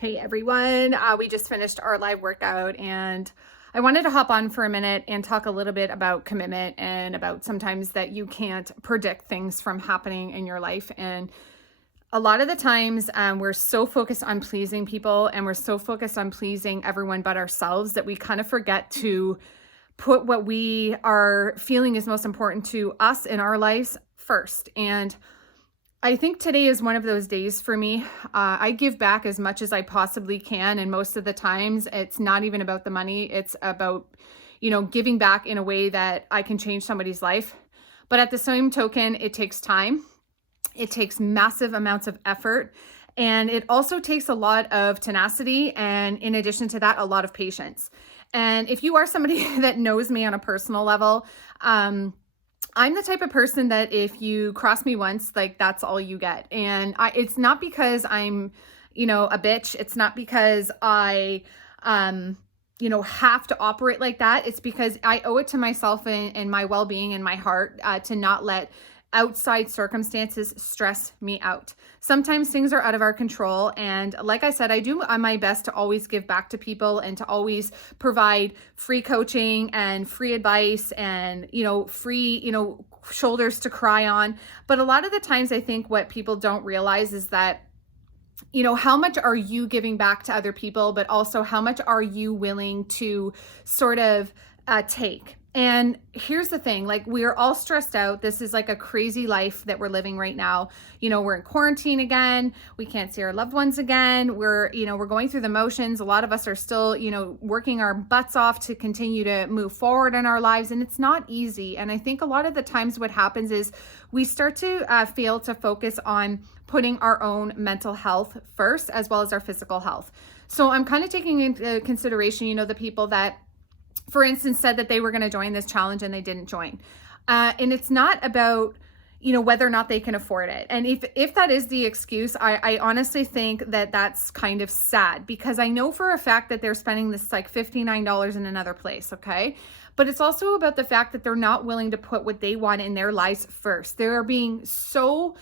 Hey everyone, we just finished our live workout and I wanted to hop on for a minute and talk a little bit about commitment and about sometimes that you can't predict things from happening in your life. And a lot of the times we're so focused on pleasing people and we're so focused on pleasing everyone but ourselves that we kind of forget to put what we are feeling is most important to us in our lives first. And I think today is one of those days for me. I give back as much as I possibly can. And most of the times it's not even about the money. It's about, giving back in a way that I can change somebody's life. But at the same token, it takes time. It takes massive amounts of effort. And it also takes a lot of tenacity. And in addition to that, a lot of patience. And if you are somebody that knows me on a personal level, I'm the type of person that if you cross me once, like that's all you get. And it's not because I'm, a bitch. It's not because I, have to operate like that. It's because I owe it to myself and my well-being and my heart to not let outside circumstances stress me out. Sometimes things are out of our control. And like I said, I do my best to always give back to people and to always provide free coaching and free advice and, free, shoulders to cry on. But a lot of the times I think what people don't realize is that, how much are you giving back to other people, but also how much are you willing to sort of take? And here's the thing, like we're all stressed out. This is like a crazy life that we're living right now. We're in quarantine again. We can't see our loved ones again. We're going through the motions. A lot of us are still, working our butts off to continue to move forward in our lives. And it's not easy. And I think a lot of the times what happens is we start to fail to focus on putting our own mental health first, as well as our physical health. So I'm kind of taking into consideration, the people that, for instance, said that they were going to join this challenge and they didn't join. And it's not about, whether or not they can afford it. And if that is the excuse, I honestly think that that's kind of sad because I know for a fact that they're spending this like $59 in another place. Okay. But it's also about the fact that they're not willing to put what they want in their lives first. They're being so,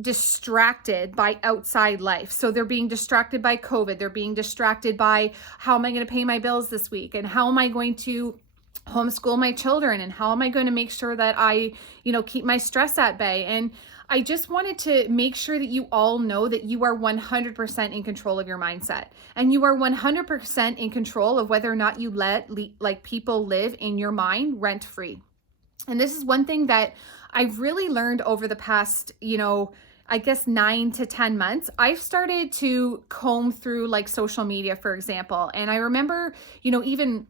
distracted by outside life. So they're being distracted by COVID. They're being distracted by how am I going to pay my bills this week? And how am I going to homeschool my children? And how am I going to make sure that I, keep my stress at bay? And I just wanted to make sure that you all know that you are 100% in control of your mindset. And you are 100% in control of whether or not you let people live in your mind rent free. And this is one thing that I've really learned over the past, I guess 9 to 10 months. I've started to comb through like social media, for example. And I remember, even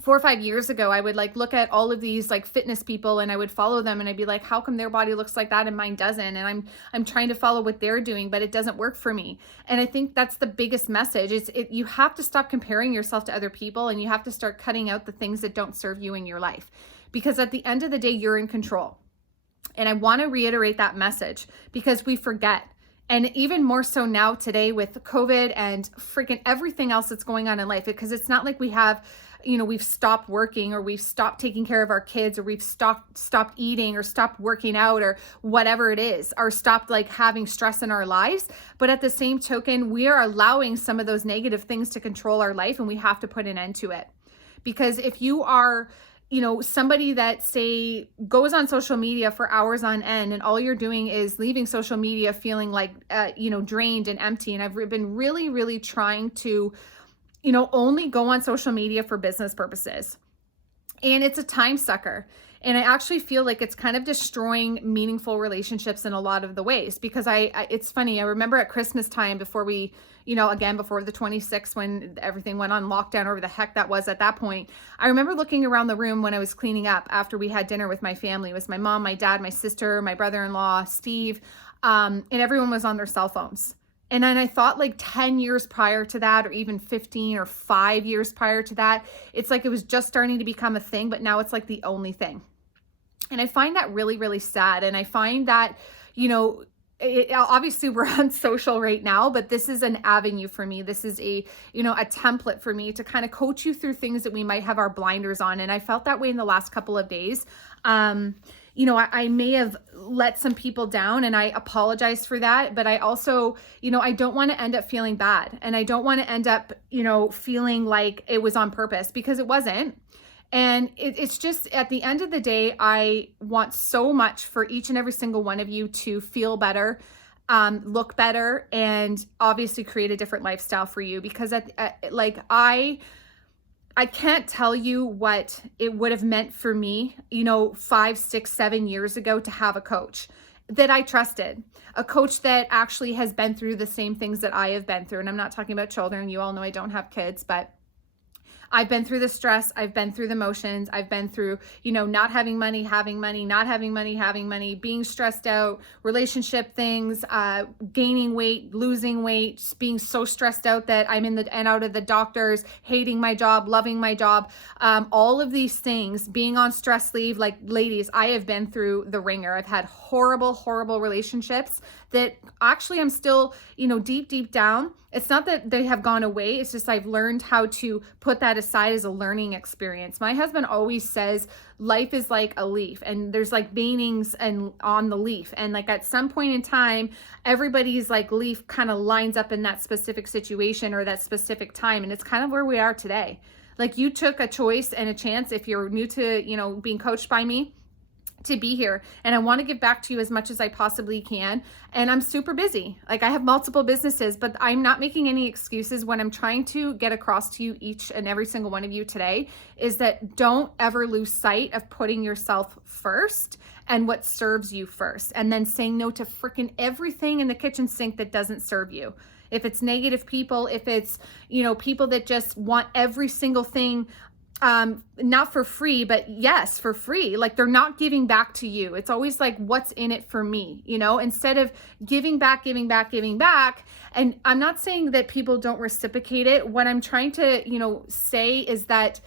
4 or 5 years ago, I would like look at all of these like fitness people and I would follow them and I'd be like, how come their body looks like that and mine doesn't? And I'm trying to follow what they're doing, but it doesn't work for me. And I think that's the biggest message is you have to stop comparing yourself to other people and you have to start cutting out the things that don't serve you in your life. Because at the end of the day, you're in control. And I want to reiterate that message because we forget. And even more so now today with COVID and freaking everything else that's going on in life, because it's not like we have, we've stopped working or we've stopped taking care of our kids or we've stopped eating or stopped working out or whatever it is, or stopped like having stress in our lives. But at the same token, we are allowing some of those negative things to control our life and we have to put an end to it. Because if you are somebody that say goes on social media for hours on end and all you're doing is leaving social media feeling like, drained and empty. And I've been really, really trying to, only go on social media for business purposes. And it's a time sucker. And I actually feel like it's kind of destroying meaningful relationships in a lot of the ways because it's funny. I remember at Christmas time before we, before the 26th, when everything went on lockdown, or the heck that was at that point, I remember looking around the room when I was cleaning up after we had dinner with my family. It was my mom, my dad, my sister, my brother-in-law, Steve, and everyone was on their cell phones. And then I thought like 10 years prior to that, or even 15 or 5 years prior to that, it's like it was just starting to become a thing, but now it's like the only thing. And I find that really, really sad. And I find that, obviously we're on social right now, but this is an avenue for me. This is a template for me to kind of coach you through things that we might have our blinders on. And I felt that way in the last couple of days. I may have let some people down, and I apologize for that. But I also, I don't want to end up feeling bad, and I don't want to end up, feeling like it was on purpose, because it wasn't. And it's just, at the end of the day, I want so much for each and every single one of you to feel better, look better, and obviously create a different lifestyle for you. Because I can't tell you what it would have meant for me, 5, 6, 7 years ago, to have a coach that I trusted, a coach that actually has been through the same things that I have been through. And I'm not talking about children. You all know I don't have kids, but I've been through the stress. I've been through the motions. I've been through, not having money, having money, not having money, having money, being stressed out, relationship things, gaining weight, losing weight, just being so stressed out that I'm in and out of the doctors, hating my job, loving my job, all of these things, being on stress leave. Like, ladies, I have been through the ringer. I've had horrible, horrible relationships that actually I'm still, deep down. It's not that they have gone away. It's just I've learned how to put that aside as a learning experience. My husband always says life is like a leaf, and there's like veinings and on the leaf. And like at some point in time, everybody's like leaf kind of lines up in that specific situation or that specific time. And it's kind of where we are today. Like, you took a choice and a chance, if you're new to, being coached by me, to be here. And I want to give back to you as much as I possibly can. And I'm super busy. Like, I have multiple businesses, but I'm not making any excuses. What I'm trying to get across to you, each and every single one of you today, is that don't ever lose sight of putting yourself first and what serves you first. And then saying no to freaking everything in the kitchen sink that doesn't serve you. If it's negative people, if it's, people that just want every single thing, not for free, but yes, for free. Like, they're not giving back to you. It's always like, what's in it for me, instead of giving back. And I'm not saying that people don't reciprocate it. What I'm trying to, say is that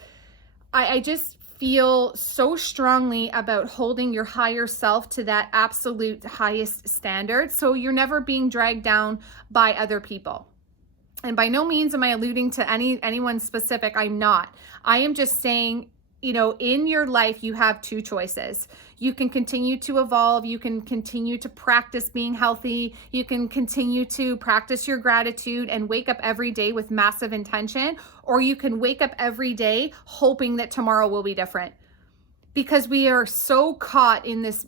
I just feel so strongly about holding your higher self to that absolute highest standard. So you're never being dragged down by other people. And by no means am I alluding to anyone specific. I'm not. I am just saying, in your life, you have two choices. You can continue to evolve. You can continue to practice being healthy. You can continue to practice your gratitude and wake up every day with massive intention, or you can wake up every day hoping that tomorrow will be different. Because we are so caught in this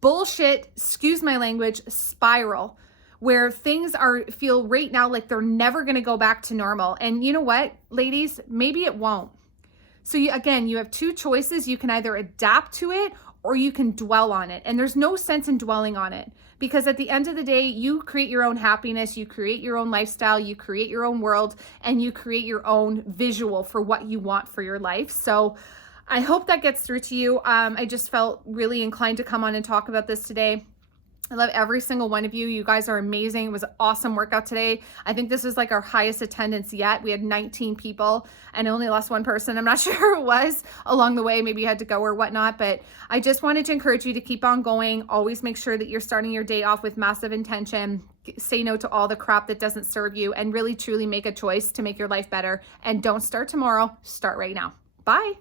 bullshit, excuse my language, spiral, where things feel right now like they're never going to go back to normal. And you know what, ladies, maybe it won't. So you have two choices. You can either adapt to it or you can dwell on it. And there's no sense in dwelling on it, because at the end of the day, you create your own happiness, you create your own lifestyle, you create your own world, and you create your own visual for what you want for your life. So I hope that gets through to you. I just felt really inclined to come on and talk about this today. I love every single one of you. You guys are amazing. It was an awesome workout today. I think this is like our highest attendance yet. We had 19 people and only lost one person. I'm not sure who it was along the way. Maybe you had to go or whatnot, but I just wanted to encourage you to keep on going. Always make sure that you're starting your day off with massive intention. Say no to all the crap that doesn't serve you, and really truly make a choice to make your life better. And don't start tomorrow. Start right now. Bye.